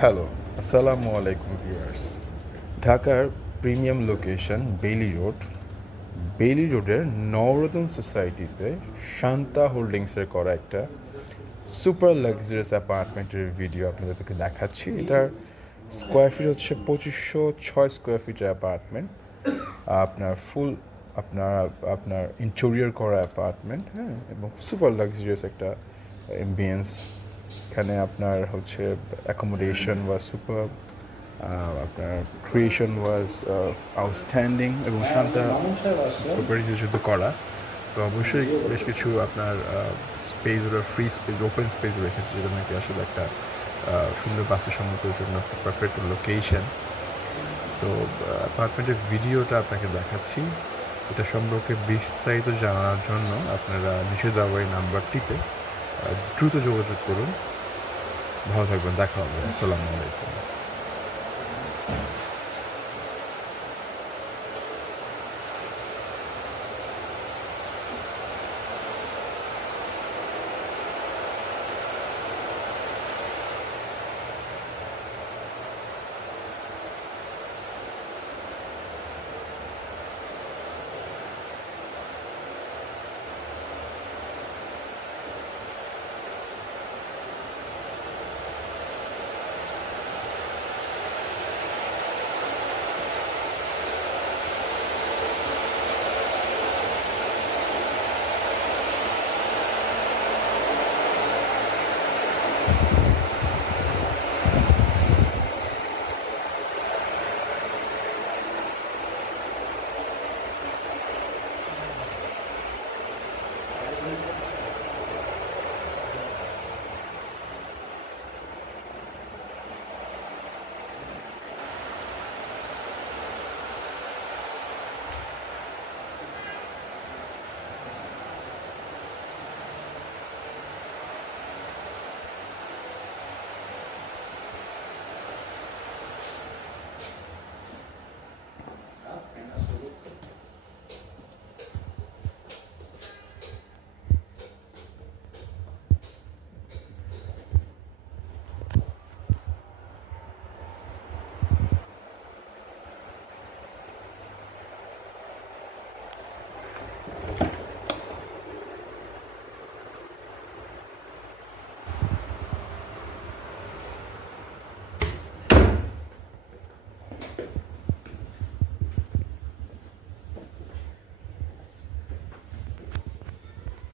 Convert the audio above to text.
Hello, আসসালামু আলাইকুম viewers. ঢাকার প্রিমিয়াম লোকেশন বেইলি রোডের নবরত্ন সোসাইটিতে শান্তা হোল্ডিংসের করা একটা সুপার লাক্সারিয়াস অ্যাপার্টমেন্টের ভিডিও আপনাদেরকে দেখাচ্ছি। এটার স্কোয়ার ফিট হচ্ছে 2506 স্কোয়ার ফিটের অ্যাপার্টমেন্ট। আপনার ফুল আপনার আপনার ইন্টেরিয়র করা অ্যাপার্টমেন্ট, হ্যাঁ, এবং সুপার লাক্সারিয়াস একটা এমবিয়েন্স। এখানে আপনার হচ্ছে অ্যাকোমোডেশন ওয়াজ সুপার, আপনার ক্রিয়েশন ওয়াজ আউটস্ট্যান্ডিং এবং শান্তা প্রপার্টিসের যুদ্ধ করা। তো অবশ্যই বেশ কিছু আপনার স্পেস ওরা ফ্রি স্পেস ওপেন স্পেস রেখেছে, যেটা নাকি আসলে একটা সুন্দর বাস্তুসম্মতের জন্য একটা পারফেক্ট লোকেশন। তো অ্যাপার্টমেন্টের ভিডিওটা আপনাকে দেখাচ্ছি। এটা সম্পর্কে বিস্তারিত জানার জন্য আপনারা নিচে দেওয়া এই নাম্বারটিতে দ্রুত যোগাযোগ করুন। ভালো থাকবেন, দেখা হবে। আসসালামু আলাইকুম।